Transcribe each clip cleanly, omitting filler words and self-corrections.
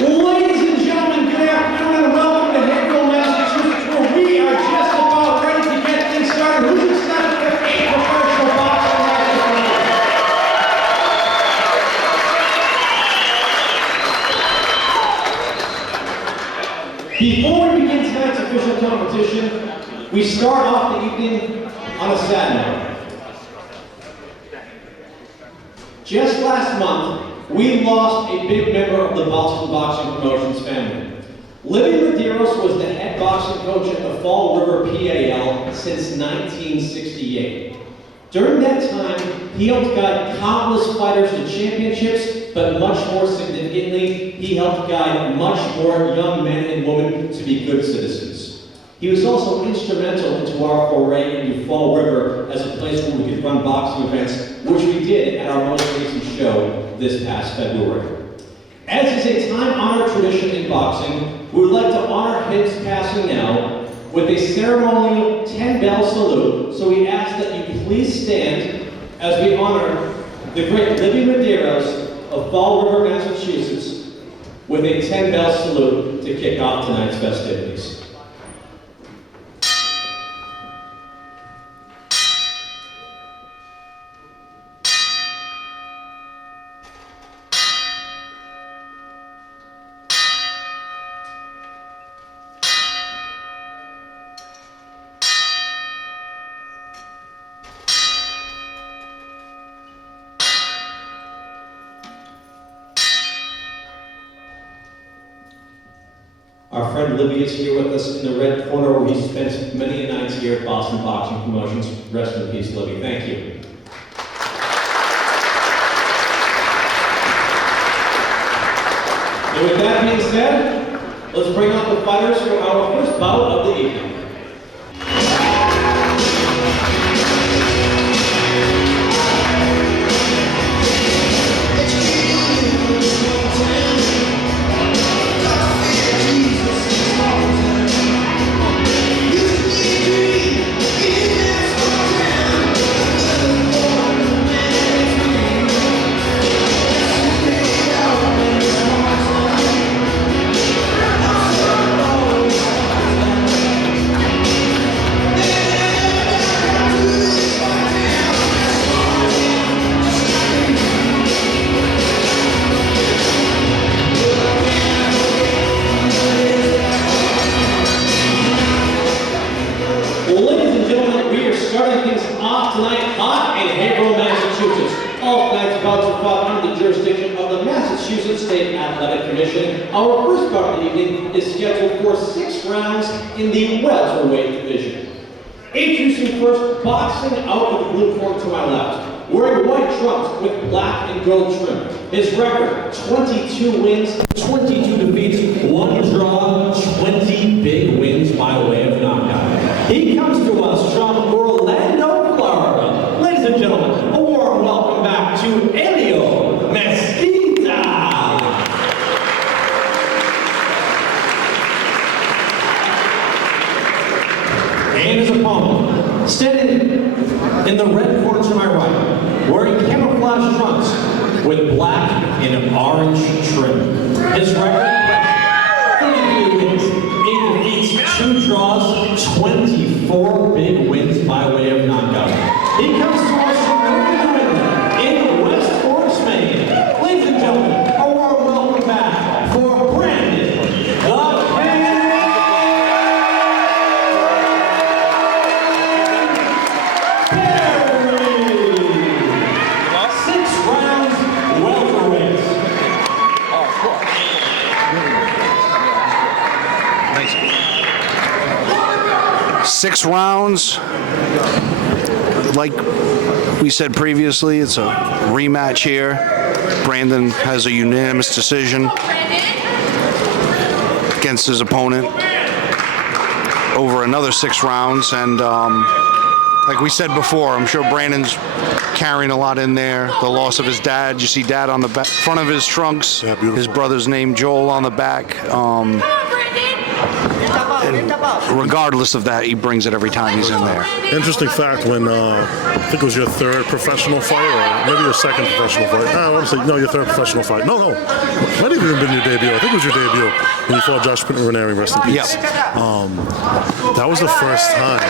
Ladies and gentlemen, good afternoon and welcome to Aelio, Massachusetts, where we are just about ready to get things started. Who's excited for 8 professional boxing matches? Before we begin tonight's official competition, we start off the evening on a sad note. Just last month, we lost a big member of the Boston Boxing Promotions family. Aelio Medeiros was the head boxing coach at the Fall River PAL since 1968. During that time, he helped guide countless fighters to championships, but much more significantly, he helped guide much more young men and women to be good citizens. He was also instrumental into our foray into Fall River as a place where we could run boxing events, which we did at our most recent show this past February. As is a time-honored tradition in boxing, we would like to honor his passing now with a ceremonial 10-bell salute, so we ask that you please stand as we honor the great Aelio Medeiros of Fall River, Massachusetts, with a 10-bell salute to kick off tonight's festivities. Our friend Libby is here with us in the red corner where he spent many nights here at Boston Boxing Promotions. Rest in peace, Libby. Thank you. And with that being said, let's bring out the fighters for our first bout of the evening. Our first bout of the evening is scheduled for 6 rounds in the welterweight division. Introducing first, boxing out of the blue corner to my left, wearing white trunks with black and gold trim. His record, 22 wins, 22 defeats, 1 draw, 20 big wins by way of knockout. He comes to us from Orlando, Florida. Ladies and gentlemen, a warm welcome back to Aelio, Mesquita. And his opponent, standing in the red corner to my right, wearing camouflage trunks with black and orange trim. His record, 33 wins, 8 defeats, 2 draws, 24 big wins by way of knockout. He comes to us from New England in West Forest, Maine. Ladies and gentlemen, a warm welcome back for Brandon, the Six rounds. Like we said previously, it's a rematch here. Brandon has a unanimous decision against his opponent over another 6 rounds. And like we said before, I'm sure Brandon's carrying a lot in there. The loss of his dad. You see dad on the back, front of his trunks. Yeah, beautiful. His brother's name Joel on the back. regardless of that, he brings it every time he's in there. Interesting fact, when I think it was your third professional fight, or maybe your second professional fight. I want to say, no, your third professional fight. No. Might have even been your debut. I think it was your debut when you fought Josh Ranieri, rest in peace. Yep. That was the first time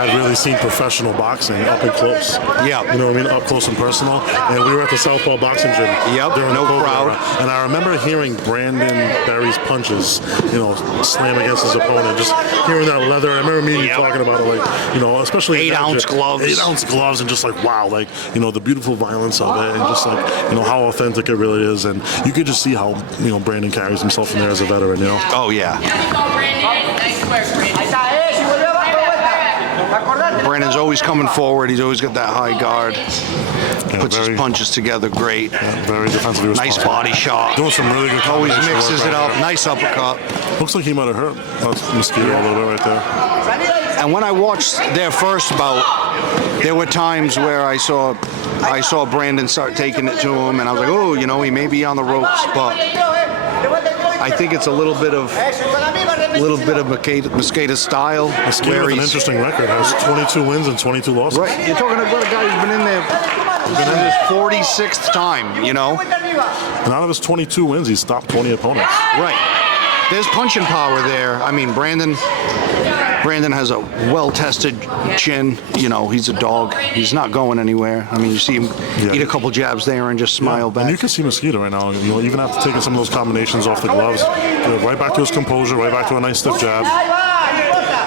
I'd really seen professional boxing up and close. Yeah. You know what I mean? Up close and personal. And we were at the Southpaw Boxing Gym. Yep, during no the COVID crowd. era. And I remember hearing Brandon Berry's punches, slam against his opponent. Just hearing that leather. I remember me talking about it, like, especially 8-ounce gloves. 8-ounce gloves, and just like, wow, like, the beautiful violence of it, and just like, how authentic it really is. And you could just see how, Brandon carries himself in there as a veteran, Oh, yeah. Brandon's always coming forward. He's always got that high guard. Puts his punches together great. Yeah, very defensively responsible. Nice body shot. Doing some really good Always combination mixes work it right up. there. Nice uppercut. Looks like he might have hurt Mesquita a little bit right there. And when I watched their first bout, there were times where I saw Brandon start taking it to him, and I was like, oh, he may be on the ropes, but I think it's a little bit of Mesquita's style. Mesquita with an interesting record, has 22 wins and 22 losses. Right, you're talking about a guy who's been in there. He's been in his 46th time, And out of his 22 wins, he's stopped 20 opponents. Right. There's punching power there. I mean, Brandon has a well-tested chin. He's a dog. He's not going anywhere. I mean, you see him eat a couple jabs there and just smile back. And you can see Mesquita right now. Even after taking some of those combinations off the gloves, right back to his composure, right back to a nice stiff jab.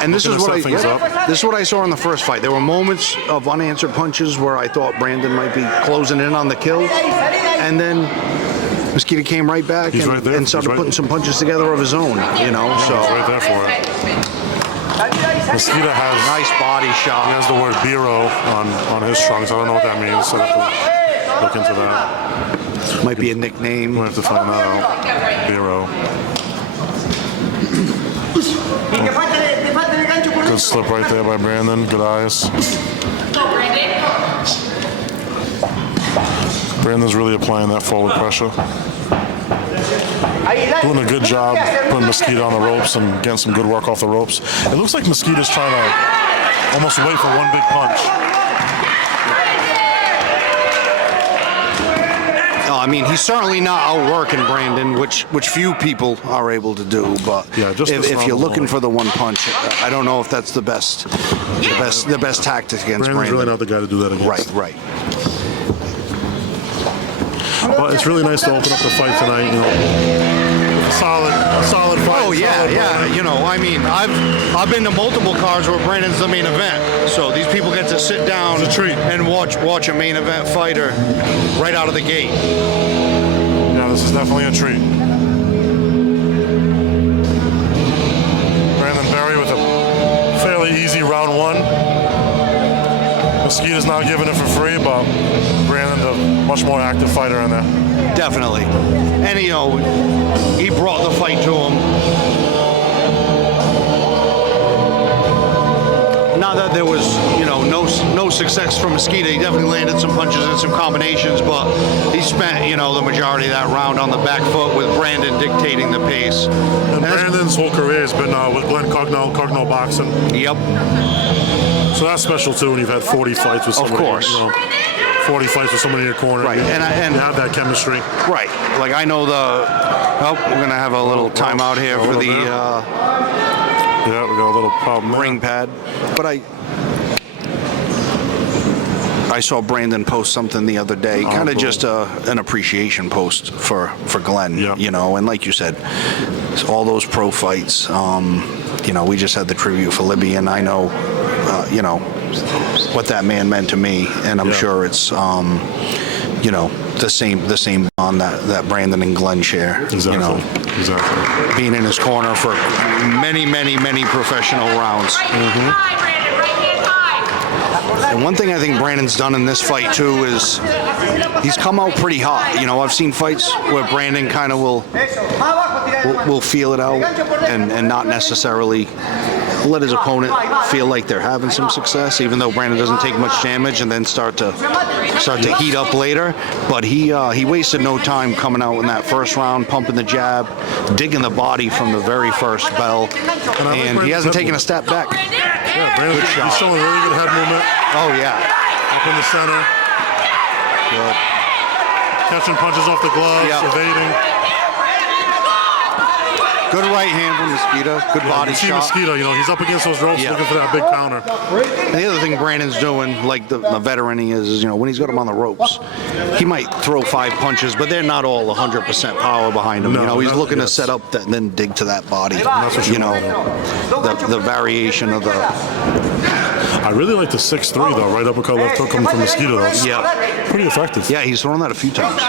And this is what I saw in the first fight. There were moments of unanswered punches where I thought Brandon might be closing in on the kill, and then Mesquita came right back and started putting some punches together of his own. So he's right there for it. Mesquita has nice body shot. He has the word Biro on his trunks. I don't know what that means, so I have to look into that. Might be a nickname. We'll have to find that out. Biro. Good slip right there by Brandon. Good eyes. Brandon's really applying that forward pressure. Doing a good job putting Mesquita on the ropes and getting some good work off the ropes. It looks like Mesquita's trying to almost wait for one big punch. I mean, he's certainly not outworking Brandon, which few people are able to do. But if you're looking for the one punch, I don't know if that's the best tactic against Brandon's really not the guy to do that against. Right. But it's really nice to open up the fight tonight. Solid fight. Oh yeah. I mean, I've been to multiple cards where Brandon's the main event, so these people get to sit down and watch a main event fighter right out of the gate. Yeah, this is definitely a treat. Brandon Berry with a fairly easy round one. Mesquita's not giving it for free, but Brandon, a much more active fighter in there. Definitely. And, he brought the fight to him. Not that there was, no success from Mesquita. He definitely landed some punches and some combinations, but he spent, the majority of that round on the back foot with Brandon dictating the pace. And Brandon's whole career has been with Glenn Cognell Boxing. Yep. So that's special too when you've had 40 fights with somebody. Of course. 40 fights with somebody in your corner. Right. And you have that chemistry. Right. Like I know we're going to have a little timeout here for the yeah, we got a little problem ring pad. But I saw Brandon post something the other day, kind of just an appreciation post for Glenn, and like you said, all those pro fights, we just had the tribute for Libby, and I know, what that man meant to me, and I'm sure it's, the same bond that Brandon and Glenn share. Exactly. Being in his corner for many, many, many professional rounds. And one thing I think Brandon's done in this fight too is he's come out pretty hot. I've seen fights where Brandon kind of will feel it out and not necessarily let his opponent feel like they're having some success, even though Brandon doesn't take much damage, and then start to heat up later. But he wasted no time coming out in that first round, pumping the jab, digging the body from the very first bell, and he hasn't taken a step back. Yeah, Brandon, he's showing really good head movement. Oh yeah. Up in the center. Good. Catching punches off the gloves, evading. Good right hand from Mesquita. Good body You see shot. Mesquita, he's up against those ropes looking for that big counter. And the other thing Brandon's doing, like the veteran he is, when he's got him on the ropes, he might throw 5 punches, but they're not all 100% power behind him. No, he's looking to set up that and then dig to that body. The variation of the... I really like the 6'3", though. Right uppercut, left hook coming from Mesquita, though. Yeah. Pretty effective. Yeah, he's thrown that a few times.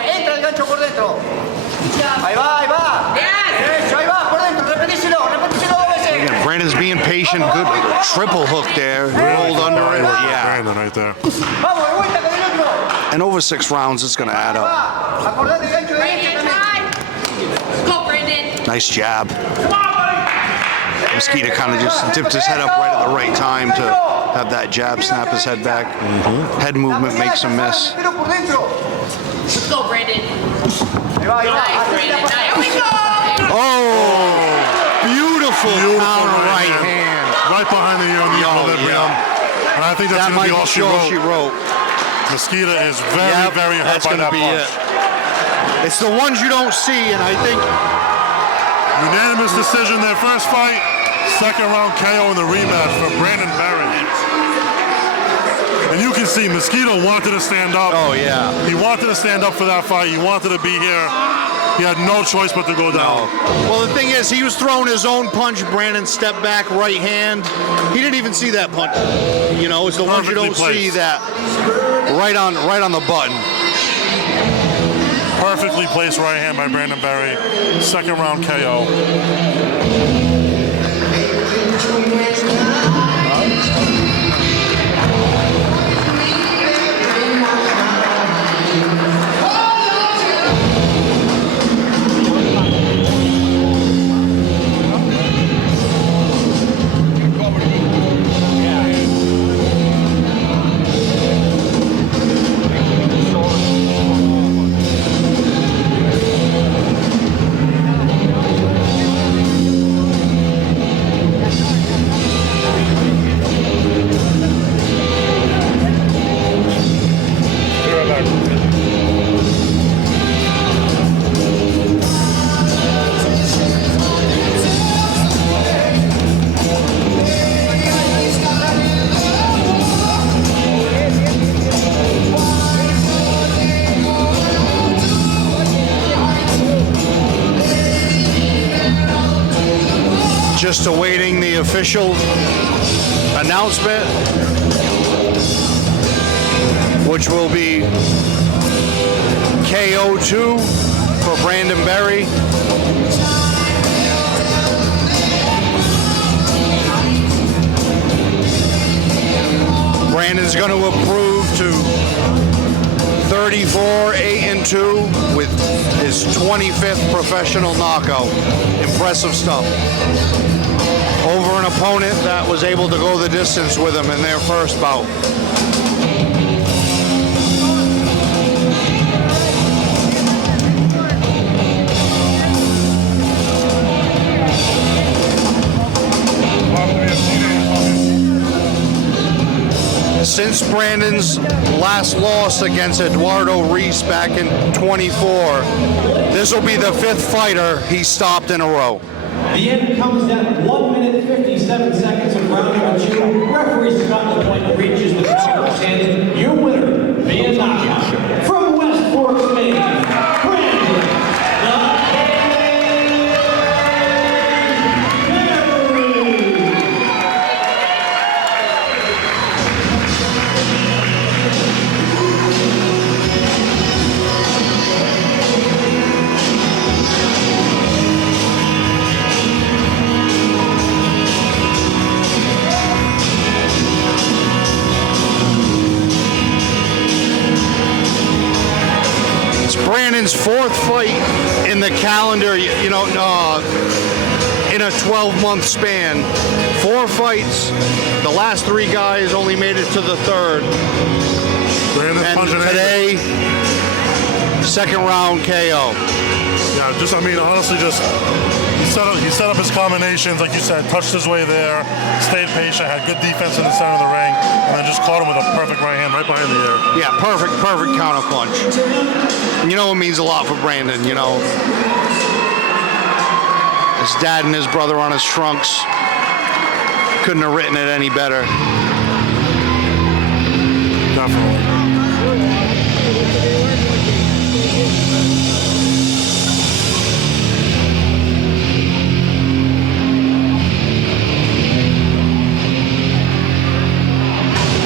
Again, Brandon's being patient. Good triple hook there. Rolled under it. Yeah. Brandon right there. And over 6 rounds, it's going to add up. Nice jab. Mesquita kind of just dipped his head up right at the right time to have that jab snap his head back. Head movement makes him miss. Let's go, Brandon. Nice, Brandon. Nice. Oh, beautiful counter right hand. Right behind the equilibrium. And I think that's going to be all she wrote. Mesquita is very hurt by that punch. It's the ones you don't see, and I think... Unanimous decision, their first fight. Second round KO in the rematch for Brandon Berry. And you can see Mesquita wanted to stand up. Oh, yeah. He wanted to stand up for that fight. He wanted to be here. He had no choice but to go down. Well, the thing is, he was throwing his own punch. Brandon stepped back, right hand. He didn't even see that punch. It's the ones you don't see that right on the button. Perfectly placed right hand by Brandon Berry. Second round KO. Just awaiting the official announcement, which will be KO2 for Brandon Berry. Brandon's going to approve to 34-8-2 with his 25th professional knockout. Impressive stuff. Over an opponent that was able to go the distance with him in their first bout. Since Brandon's last loss against Eduardo Reis back in 24, this will be the 5th fighter he stopped in a row. The end comes at 1 minute 57 seconds of round number 2. Referee Scott LaPointe reaches the bell, and your winner via knockout from West Forks, Maine, Brandon Brandon's 4th fight in the calendar, in a 12-month span. 4 fights. The last 3 guys only made it to the 3rd. And today, 2nd round KO. Yeah, just, I mean, honestly, just, he set up his combinations, like you said, touched his way there, stayed patient, had good defense in the center of the ring, and then just caught him with a perfect right hand right behind the ear. Yeah, perfect counter punch. And you know it means a lot for Brandon, you know. His dad and his brother on his trunks. Couldn't have written it any better. Definitely.